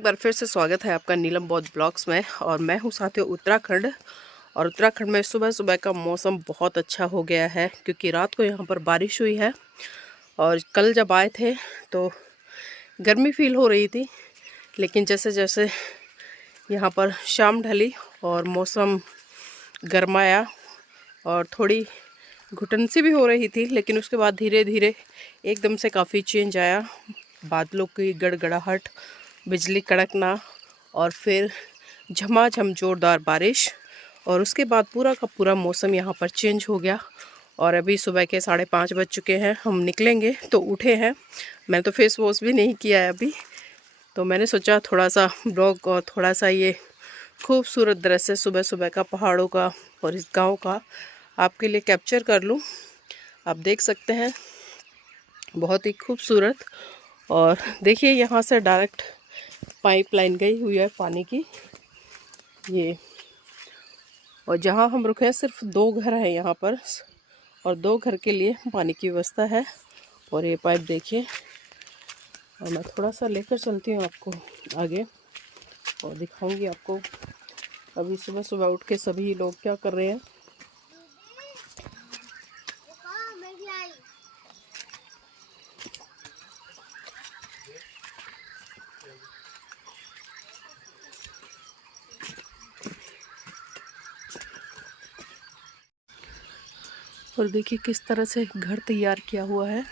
एक बार फिर से स्वागत है आपका नीलम बौद्ध ब्लॉग्स में। और मैं हूँ साथियों उत्तराखंड। और उत्तराखंड में सुबह सुबह का मौसम बहुत अच्छा हो गया है क्योंकि रात को यहाँ पर बारिश हुई है। और कल जब आए थे तो गर्मी फील हो रही थी, लेकिन जैसे जैसे यहाँ पर शाम ढली और मौसम गर्माया और थोड़ी घुटन सी भी हो रही थी, लेकिन उसके बाद धीरे धीरे एकदम से काफ़ी चेंज आया। बादलों की गड़गड़ाहट, बिजली कड़कना और फिर झमाझम जोरदार बारिश, और उसके बाद पूरा का पूरा मौसम यहाँ पर चेंज हो गया। और अभी सुबह के 5:30 बज चुके हैं। हम निकलेंगे तो उठे हैं। मैं तो फेस वॉश भी नहीं किया है अभी, तो मैंने सोचा थोड़ा सा ब्लॉग और थोड़ा सा ये खूबसूरत दृश्य सुबह सुबह का पहाड़ों का और इस गांव का आपके लिए कैप्चर कर लूं। आप देख सकते हैं बहुत ही खूबसूरत। और देखिए यहाँ से डायरेक्ट पाइपलाइन गई हुई है पानी की ये। और जहाँ हम रुके हैं सिर्फ 2 घर हैं यहाँ पर, और 2 घर के लिए पानी की व्यवस्था है। और ये पाइप देखिए, और मैं थोड़ा सा लेकर चलती हूँ आपको आगे और दिखाऊंगी आपको अभी सुबह सुबह उठ के सभी लोग क्या कर रहे हैं। और देखिए किस तरह से घर तैयार किया हुआ है,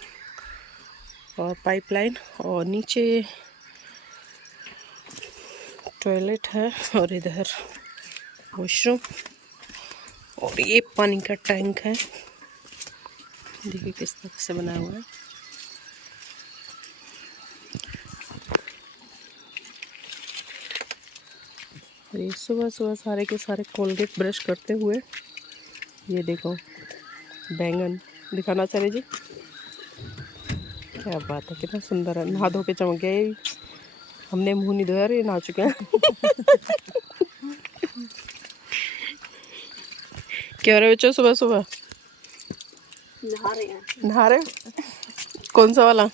और पाइपलाइन, और नीचे टॉयलेट है, और इधर वॉशरूम, और ये पानी का टैंक है। देखिए किस तरह से बनाया हुआ है। और ये सुबह सुबह सारे के सारे कोलगेट ब्रश करते हुए, ये देखो बैंगन दिखाना चले जी, क्या बात है, कितना सुंदर है। नहा धो के चमक गए। हमने मुंह नहीं धोया, ये नहा चुके हैं। क्या हो रहे बच्चों सुबह सुबह? नहा रहे हैं। नहा रहे? कौन सा वाला?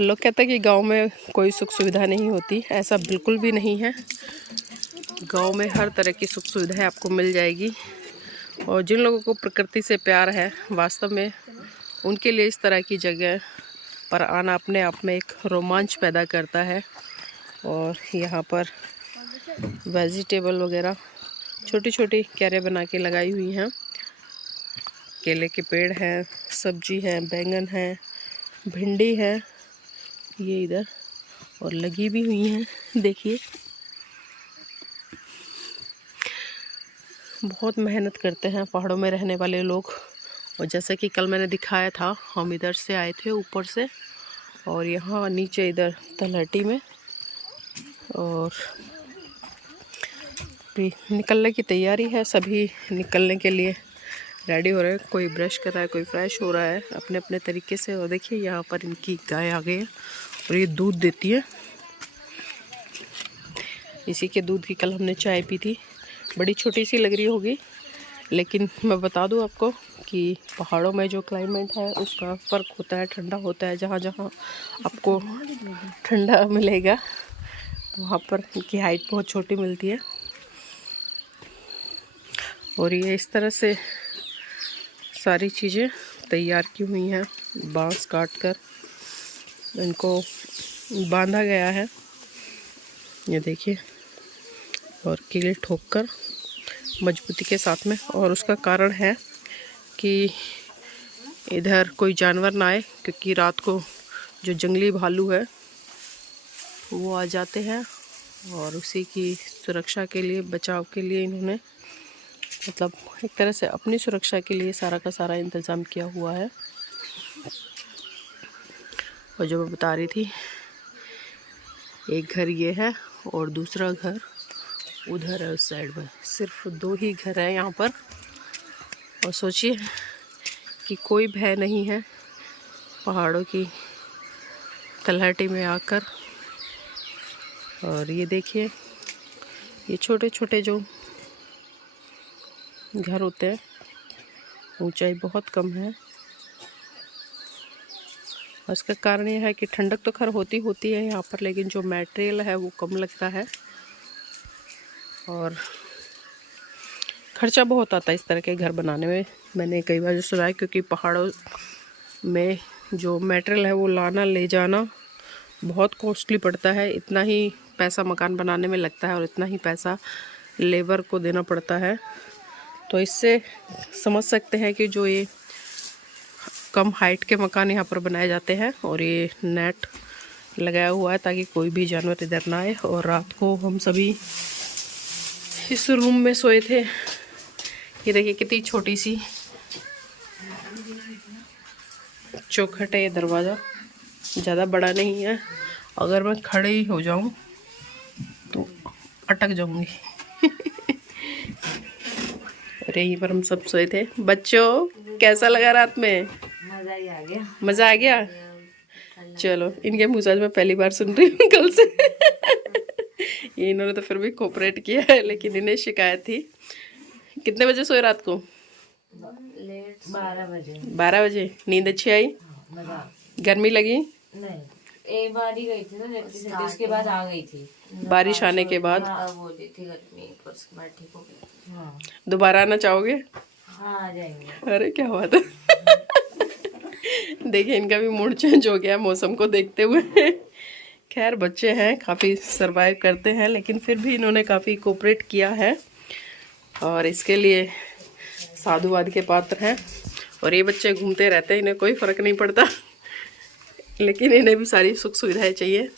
लोग कहते हैं कि गांव में कोई सुख सुविधा नहीं होती, ऐसा बिल्कुल भी नहीं है। गांव में हर तरह की सुख सुविधाएं आपको मिल जाएगी। और जिन लोगों को प्रकृति से प्यार है वास्तव में, उनके लिए इस तरह की जगह पर आना अपने आप में एक रोमांच पैदा करता है। और यहाँ पर वेजिटेबल वगैरह छोटी छोटी क्यारियाँ बना के लगाई हुई हैं। केले के पेड़ हैं, सब्जी है, बैंगन है, भिंडी है, ये इधर और लगी भी हुई हैं। देखिए बहुत मेहनत करते हैं पहाड़ों में रहने वाले लोग। और जैसे कि कल मैंने दिखाया था, हम इधर से आए थे ऊपर से, और यहाँ नीचे इधर तलहटी में, और भी निकलने की तैयारी है। सभी निकलने के लिए रेडी हो रहे हैं। कोई ब्रश कर रहा है, कोई फ्रेश हो रहा है अपने अपने तरीके से। और देखिए यहाँ पर इनकी गाय आ गई है और ये दूध देती है। इसी के दूध की कल हमने चाय पी थी। बड़ी छोटी सी लग रही होगी, लेकिन मैं बता दूं आपको कि पहाड़ों में जो क्लाइमेट है उसका फ़र्क होता है, ठंडा होता है। जहाँ जहाँ आपको ठंडा मिलेगा वहाँ पर इनकी हाइट बहुत छोटी मिलती है। और ये इस तरह से सारी चीज़ें तैयार की हुई हैं। बांस काट कर इनको बांधा गया है, ये देखिए, और कील ठोक कर मजबूती के साथ में। और उसका कारण है कि इधर कोई जानवर ना आए, क्योंकि रात को जो जंगली भालू है वो आ जाते हैं। और उसी की सुरक्षा के लिए, बचाव के लिए इन्होंने, मतलब एक तरह से अपनी सुरक्षा के लिए सारा का सारा इंतज़ाम किया हुआ है। और जो मैं बता रही थी, एक घर ये है और दूसरा घर उधर है उस साइड में। सिर्फ 2 ही घर है यहाँ पर। और सोचिए कि कोई भय नहीं है पहाड़ों की तलहटी में आकर। और ये देखिए, ये छोटे छोटे जो घर होते हैं, ऊंचाई बहुत कम है, और इसका कारण यह है कि ठंडक तो खैर होती है यहाँ पर, लेकिन जो मटेरियल है वो कम लगता है और खर्चा बहुत आता है इस तरह के घर बनाने में। मैंने कई बार जो सुना है, क्योंकि पहाड़ों में जो मटेरियल है वो लाना ले जाना बहुत कॉस्टली पड़ता है। इतना ही पैसा मकान बनाने में लगता है और इतना ही पैसा लेबर को देना पड़ता है। तो इससे समझ सकते हैं कि जो ये कम हाइट के मकान यहाँ पर बनाए जाते हैं और ये नेट लगाया हुआ है ताकि कोई भी जानवर इधर ना आए। और रात को हम सभी इस रूम में सोए थे। ये देखिए कितनी छोटी सी चौखट है ये दरवाज़ा, ज़्यादा बड़ा नहीं है। अगर मैं खड़े ही हो जाऊं तो अटक जाऊंगी। और यहीं पर हम सब सोए थे। बच्चों कैसा लगा रात में? मजा ही आ गया। मज़ा आ गया? चलो, इनके मुँह से आज मैं पहली बार सुन रही हूँ कल से। ये इन्होंने तो फिर भी कोऑपरेट किया है, लेकिन इन्हें शिकायत थी। कितने बजे सोए रात को? लेट 12 बजे। 12 बजे। नींद अच्छी आई? गर्मी लगी? नहीं, एक बार ही गई थी ना, उसके बाद आ गई थी बारिश आने के बाद। वो थी गर्मी, उसके बाद ठीक हो गई। हाँ, दोबारा आना चाहोगे? हाँ आ जाएंगे। अरे क्या बात है। देखिए इनका भी मूड चेंज हो गया मौसम को देखते हुए। खैर बच्चे हैं, काफ़ी सरवाइव करते हैं, लेकिन फिर भी इन्होंने काफ़ी कोऑपरेट किया है और इसके लिए साधुवाद के पात्र हैं। और ये बच्चे घूमते रहते हैं, इन्हें कोई फ़र्क नहीं पड़ता, लेकिन इन्हें भी सारी सुख सुविधाएं चाहिए।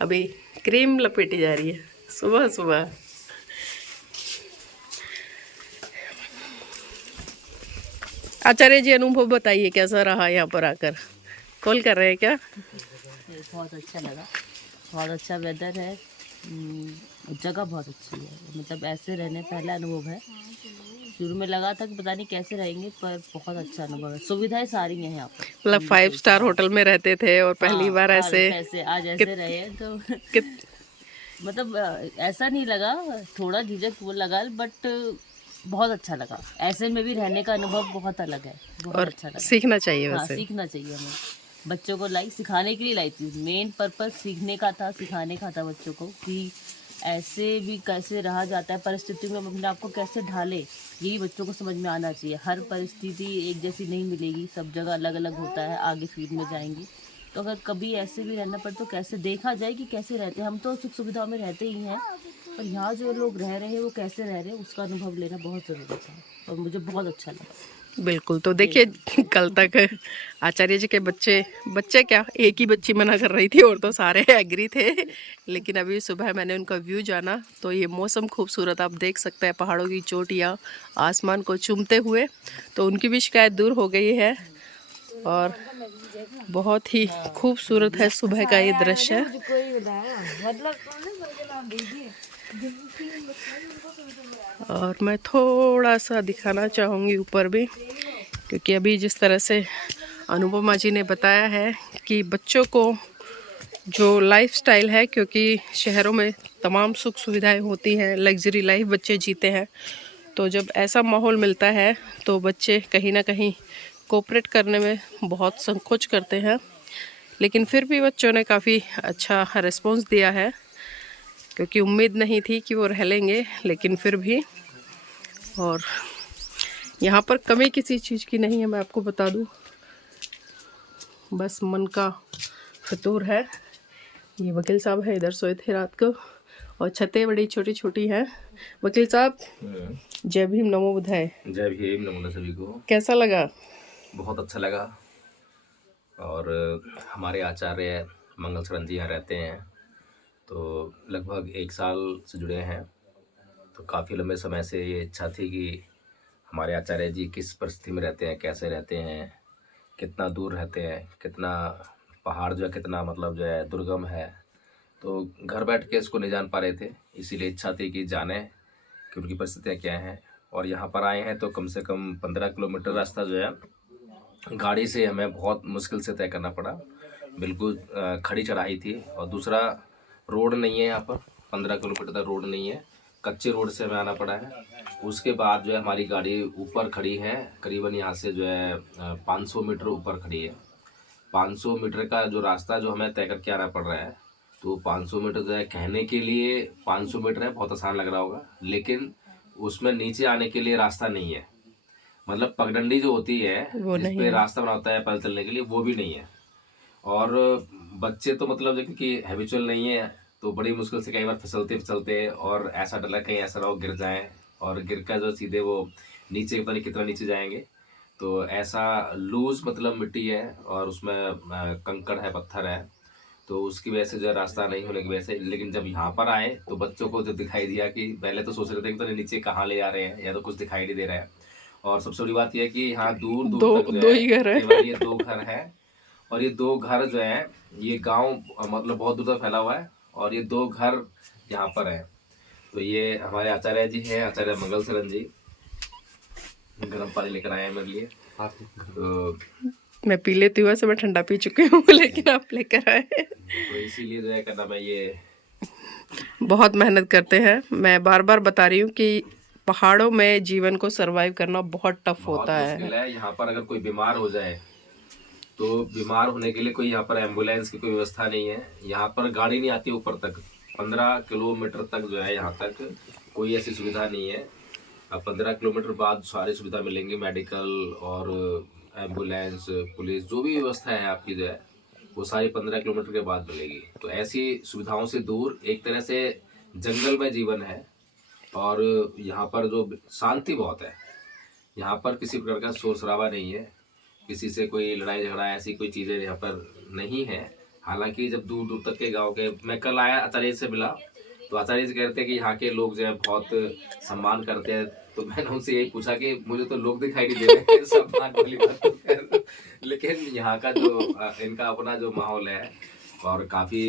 अभी क्रीम लपेटी जा रही है सुबह सुबह। आचार्य जी अनुभव बताइए, कैसा रहा यहाँ पर आकर? कॉल कर रहे हैं क्या? बहुत अच्छा लगा, बहुत अच्छा वेदर है, जगह बहुत अच्छी है। मतलब ऐसे रहने पहला अनुभव है। शुरू में लगा था कि पता नहीं कैसे रहेंगे, पर बहुत अच्छा अनुभव है। सुविधाएं सारी हैं यहाँ पर। मतलब 5 स्टार होटल में रहते थे और पहली बार ऐसे आज ऐसे रहे तो मतलब ऐसा नहीं लगा, थोड़ा झिझक वो लगा, बट बहुत अच्छा लगा। ऐसे में भी रहने का अनुभव बहुत अलग है, बहुत और अच्छा लगा। सीखना चाहिए हाँ, वैसे। सीखना चाहिए हमें। बच्चों को सिखाने के लिए लाई थी। मेन पर्पस सीखने का था, सिखाने का था बच्चों को कि ऐसे भी कैसे रहा जाता है, परिस्थिति में अपने आप को कैसे ढाले, यही बच्चों को समझ में आना चाहिए। हर परिस्थिति एक जैसी नहीं मिलेगी, सब जगह अलग अलग होता है। आगे फील्ड में जाएंगे तो अगर कभी ऐसे भी रहना पड़े तो कैसे देखा जाए कि कैसे रहते हैं। हम तो सुख सुविधाओं में रहते ही हैं, पर यहाँ जो लोग रह रहे हैं वो कैसे रह रहे हैं उसका अनुभव लेना बहुत ज़रूरी था और मुझे बहुत अच्छा लगा। बिल्कुल। तो देखिए कल तक आचार्य जी के बच्चे क्या, एक ही बच्ची मना कर रही थी और तो सारे एग्री थे। लेकिन अभी सुबह मैंने उनका व्यू जाना तो ये मौसम खूबसूरत आप देख सकते हैं, पहाड़ों की चोटियाँ आसमान को चूमते हुए। तो उनकी भी शिकायत दूर हो गई है और बहुत ही खूबसूरत है सुबह का ये दृश्य। और मैं थोड़ा सा दिखाना चाहूँगी ऊपर भी, क्योंकि अभी जिस तरह से अनुपमा जी ने बताया है कि बच्चों को जो लाइफस्टाइल है, क्योंकि शहरों में तमाम सुख सुविधाएं होती हैं, लग्जरी लाइफ बच्चे जीते हैं, तो जब ऐसा माहौल मिलता है तो बच्चे कहीं ना कहीं कोऑपरेट करने में बहुत संकोच करते हैं। लेकिन फिर भी बच्चों ने काफ़ी अच्छा रिस्पॉन्स दिया है, क्योंकि उम्मीद नहीं थी कि वो रह लेंगे, लेकिन फिर भी। और यहाँ पर कमी किसी चीज़ की नहीं है, मैं आपको बता दूँ, बस मन का फितूर है। ये वकील साहब है, इधर सोए थे रात को और छतें बड़ी छोटी छोटी हैं। वकील साहब जय भीम नमो बुद्धाय। जय भीम नमो बुद्धाय सभी को। कैसा लगा? बहुत अच्छा लगा। और हमारे आचार्य मंगल शरण जी यहाँ रहते हैं, तो लगभग 1 साल से जुड़े हैं। तो काफ़ी लंबे समय से ये इच्छा थी कि हमारे आचार्य जी किस परिस्थिति में रहते हैं, कैसे रहते हैं, कितना दूर रहते हैं, कितना पहाड़ जो है कितना मतलब जो है दुर्गम है। तो घर बैठ के इसको नहीं जान पा रहे थे, इसीलिए इच्छा थी कि जाने कि उनकी परिस्थितियाँ क्या हैं। और यहाँ पर आए हैं तो कम से कम 15 किलोमीटर रास्ता जो है गाड़ी से हमें बहुत मुश्किल से तय करना पड़ा। बिल्कुल खड़ी चढ़ाई थी और दूसरा रोड नहीं है यहाँ पर, 15 किलोमीटर तक रोड नहीं है, कच्चे रोड से हमें आना पड़ा है। उसके बाद जो है हमारी गाड़ी ऊपर खड़ी है, करीबन यहाँ से जो है 500 मीटर ऊपर खड़ी है। 500 मीटर का जो रास्ता जो हमें तय करके आना पड़ रहा है, तो 500 मीटर जो है, कहने के लिए 500 मीटर है, बहुत आसान लग रहा होगा, लेकिन उसमें नीचे आने के लिए रास्ता नहीं है। मतलब पगडंडी जो होती है जिसपे रास्ता बना होता है पैदल चलने के लिए, वो भी नहीं है। और बच्चे तो मतलब जो कि हैबिचुअल नहीं है, तो बड़ी मुश्किल से कई बार फिसलते और ऐसा डर लगा कहीं ऐसा ना हो गिर जाए, और गिर कर जो सीधे वो नीचे पता नहीं कितना नीचे जाएंगे। तो ऐसा लूज मतलब मिट्टी है और उसमें कंकड़ है, पत्थर है, तो उसकी वजह से जो रास्ता नहीं होने की वजह से। लेकिन जब यहाँ पर आए तो बच्चों को जब दिखाई दिया कि पहले तो सोच रहे थे कि तो नीचे कहाँ ले आ रहे हैं, या तो कुछ दिखाई नहीं दे रहा है। और सबसे बड़ी बात यह है कि यहाँ दूर दूर तक जो है केवल ये 2 घर है, और ये 2 घर जो है, ये गांव मतलब बहुत दूर तक फैला हुआ है, और ये 2 घर यहाँ पर है। तो ये हमारे आचार्य जी हैं, आचार्य मंगल शरण जी, गर्म पानी लेकर आए हैं मेरे लिए। तो मैं पी लेती हूँ, मैं ठंडा पी चुकी हूँ, लेकिन आप लेकर आए। तो इसीलिए जो है करना, मैं ये बहुत मेहनत करते हैं। मैं बार बार बता रही हूँ कि पहाड़ों में जीवन को सरवाइव करना बहुत टफ होता है। यहाँ पर अगर कोई बीमार हो जाए तो बीमार होने के लिए कोई यहाँ पर एम्बुलेंस की कोई व्यवस्था नहीं है। यहाँ पर गाड़ी नहीं आती ऊपर तक, 15 किलोमीटर तक जो है यहाँ तक कोई ऐसी सुविधा नहीं है। अब 15 किलोमीटर बाद सारी सुविधा मिलेंगी, मेडिकल और एम्बुलेंस, पुलिस, जो भी व्यवस्था है आपकी जो है, वो सारी 15 किलोमीटर के बाद मिलेगी। तो ऐसी सुविधाओं से दूर एक तरह से जंगल में जीवन है, और यहाँ पर जो शांति बहुत है, यहाँ पर किसी प्रकार का शोर शराबा नहीं है, किसी से कोई लड़ाई झगड़ा ऐसी कोई चीज़ें यहाँ पर नहीं है। हालांकि जब दूर दूर तक के गांव के, मैं कल आया आचार्य से मिला, तो आचार्य जी कहते हैं कि यहाँ के लोग जो है बहुत सम्मान करते हैं। तो मैंने उनसे यही पूछा कि मुझे तो लोग दिखाई नहीं दे रहे हैं सम्मान वाली बात, लेकिन यहाँ का जो इनका अपना जो माहौल है, और काफ़ी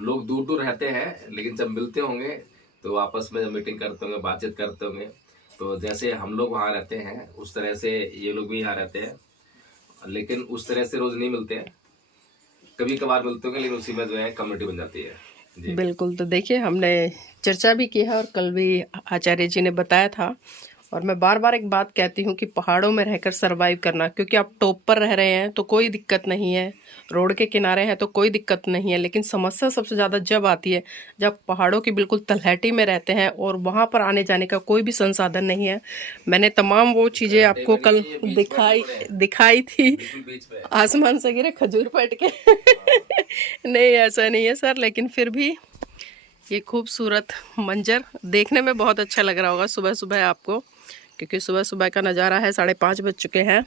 लोग दूर दूर रहते हैं, लेकिन जब मिलते होंगे तो आपस में जब मीटिंग करते होंगे, बातचीत करते होंगे, तो जैसे हम लोग वहाँ रहते हैं उस तरह से ये लोग भी यहाँ रहते हैं, लेकिन उस तरह से रोज नहीं मिलते हैं, कभी कभार मिलते होंगे, लेकिन उसी में जो है कम्युनिटी बन जाती है जी। बिल्कुल। तो देखिए, हमने चर्चा भी की है और कल भी आचार्य जी ने बताया था, और मैं बार बार एक बात कहती हूँ कि पहाड़ों में रहकर सरवाइव करना, क्योंकि आप टॉप पर रह रहे हैं तो कोई दिक्कत नहीं है, रोड के किनारे हैं तो कोई दिक्कत नहीं है, लेकिन समस्या सबसे ज़्यादा जब आती है जब पहाड़ों की बिल्कुल तलहटी में रहते हैं और वहाँ पर आने जाने का कोई भी संसाधन नहीं है। मैंने तमाम वो चीज़ें आपको कल दिखाई थी, आसमान से गिरे खजूर पट के नहीं, ऐसा नहीं है सर, लेकिन फिर भी ये खूबसूरत मंजर देखने में बहुत अच्छा लग रहा होगा सुबह सुबह आपको, क्योंकि सुबह सुबह का नज़ारा है। 5:30 बज चुके हैं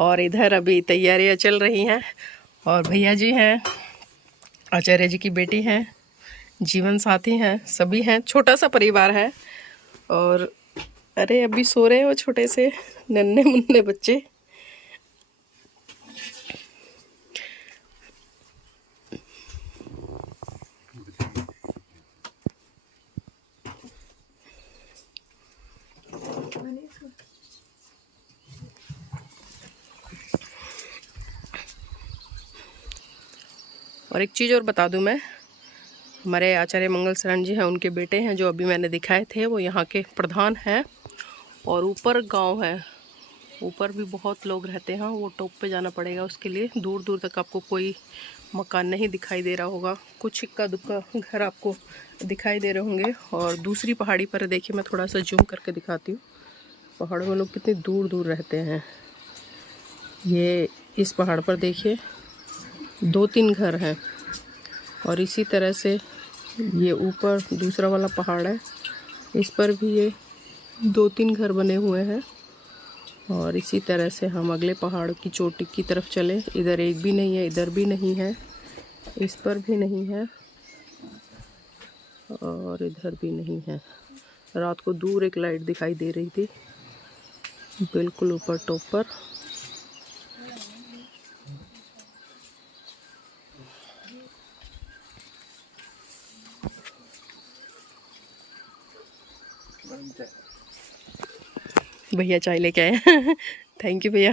और इधर अभी तैयारियां चल रही हैं, और भैया जी हैं, आचार्य जी की बेटी हैं, जीवन साथी हैं, सभी हैं, छोटा सा परिवार है। और अरे अभी सो रहे हैं वो छोटे से नन्हे मुन्ने बच्चे। और एक चीज़ और बता दूं मैं, हमारे आचार्य मंगल शरण जी हैं, उनके बेटे हैं जो अभी मैंने दिखाए थे, वो यहाँ के प्रधान हैं। और ऊपर गांव है, ऊपर भी बहुत लोग रहते हैं, वो टॉप पे जाना पड़ेगा उसके लिए। दूर दूर तक आपको कोई मकान नहीं दिखाई दे रहा होगा, कुछ इक्का दुक्का घर आपको दिखाई दे रहे होंगे। और दूसरी पहाड़ी पर देखिए, मैं थोड़ा सा जूम करके दिखाती हूँ, पहाड़ों में लोग कितने दूर दूर रहते हैं। ये इस पहाड़ पर देखिए 2-3 घर हैं, और इसी तरह से ये ऊपर दूसरा वाला पहाड़ है, इस पर भी ये 2-3 घर बने हुए हैं। और इसी तरह से हम अगले पहाड़ की चोटी की तरफ चले, इधर एक भी नहीं है, इधर भी नहीं है, इस पर भी नहीं है, और इधर भी नहीं है। रात को दूर एक लाइट दिखाई दे रही थी बिल्कुल ऊपर टॉप पर। भैया चाय लेके आए थैंक यू भैया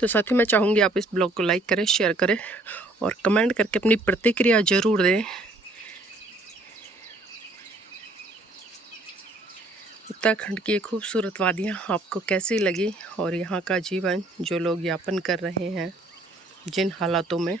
तो साथ ही मैं चाहूँगी आप इस ब्लॉग को लाइक करें, शेयर करें और कमेंट करके अपनी प्रतिक्रिया ज़रूर दें। उत्तराखंड की ये खूबसूरत वादियाँ आपको कैसी लगी और यहाँ का जीवन जो लोग यापन कर रहे हैं जिन हालातों में,